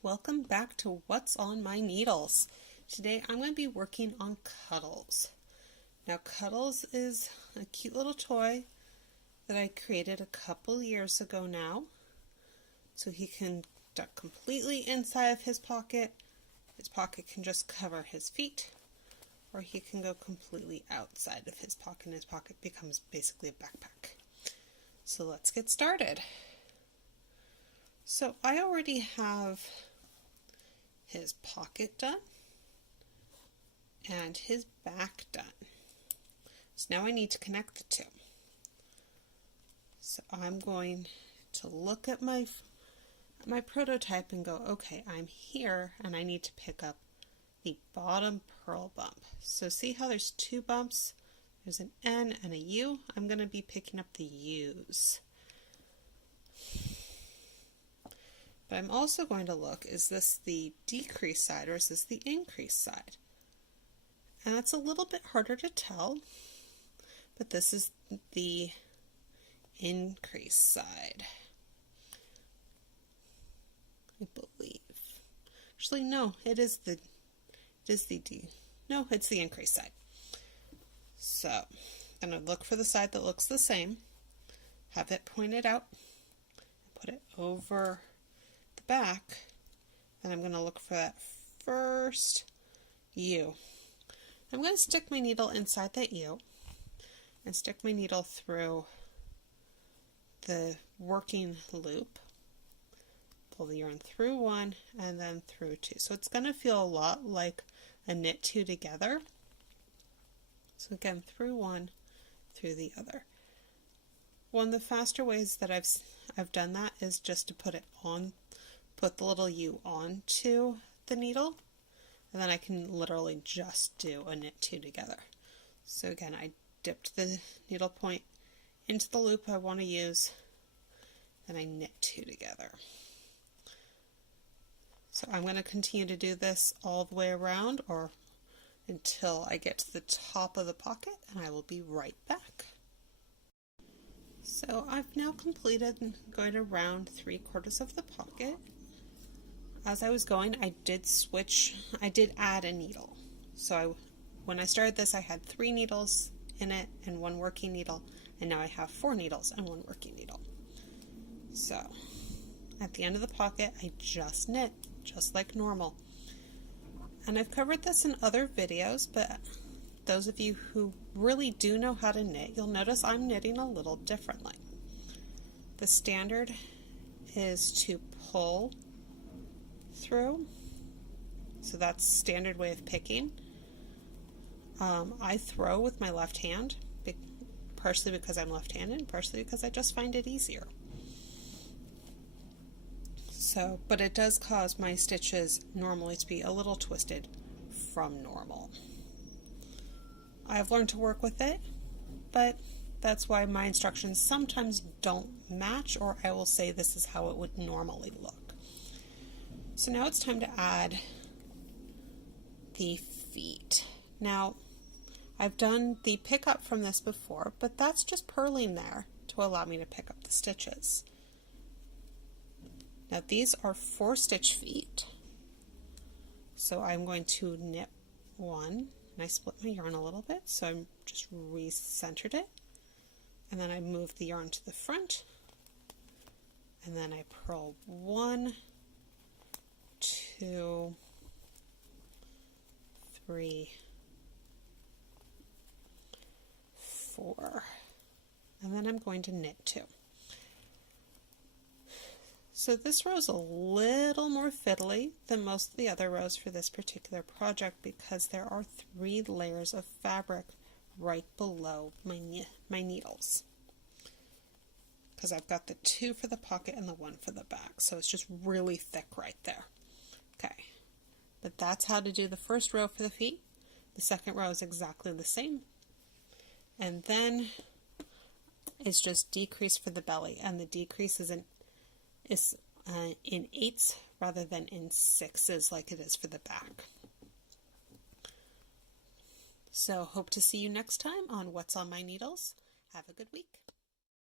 Welcome back to What's on My Needles. Today I'm going to be working on Cuddles. Now Cuddles is a cute little toy that I created a couple years ago now. So he can duck completely inside of his pocket. His pocket can just cover his feet, or he can go completely outside of his pocket and his pocket becomes basically a backpack. So let's get started. So I already have his pocket done and his back done. So now I need to connect the two. So I'm going to look at my prototype and go, okay, I'm here and I need to pick up the bottom purl bump. So see how there's two bumps? There's an N and a U. I'm going to be picking up the U's. But I'm also going to look, is this the decrease side or is this the increase side? And that's a little bit harder to tell, but this is the increase side, I believe. Actually, no, it's the increase side. So I'm going to look for the side that looks the same, have it pointed out, and put it over the back, and I'm going to look for that first U. I'm going to stick my needle inside that U and stick my needle through the working loop, pull the yarn through one and then through two. So it's going to feel a lot like a knit two together. So again, through one, through the other. One of the faster ways that I've done that is just to put the little U onto the needle, and then I can literally just do a knit two together. So again, I dipped the needle point into the loop I want to use, and I knit two together. So I'm going to continue to do this all the way around or until I get to the top of the pocket, and I will be right back. So I've now completed going around 3/4 of the pocket. As I was going, I did add a needle. So when I started this, I had 3 needles in it and 1 working needle, and now I have 4 needles and 1 working needle. So at the end of the pocket, I just knit, just like normal. And I've covered this in other videos, but those of you who really do know how to knit, you'll notice I'm knitting a little differently. The standard is to pull through, so that's standard way of picking. I throw with my left hand, partially because I'm left-handed, partially because I just find it easier. So, but it does cause my stitches normally to be a little twisted from normal. I've learned to work with it, but that's why my instructions sometimes don't match, or I will say this is how it would normally look. So now it's time to add the feet. Now, I've done the pickup from this before, but that's just purling there to allow me to pick up the stitches. Now these are 4-stitch feet. So I'm going to knit 1, and I split my yarn a little bit, so I'm just recentered it. And then I moved the yarn to the front, and then I purl 1, 2, 3, 4, and then I'm going to knit 2. So this row is a little more fiddly than most of the other rows for this particular project because there are 3 layers of fabric right below my needles. Because I've got the 2 for the pocket and the 1 for the back, so it's just really thick right there. Okay, but that's how to do the first row for the feet. The second row is exactly the same. And then it's just decrease for the belly, and the decrease is in 8s rather than in 6s like it is for the back. So hope to see you next time on What's on My Needles. Have a good week.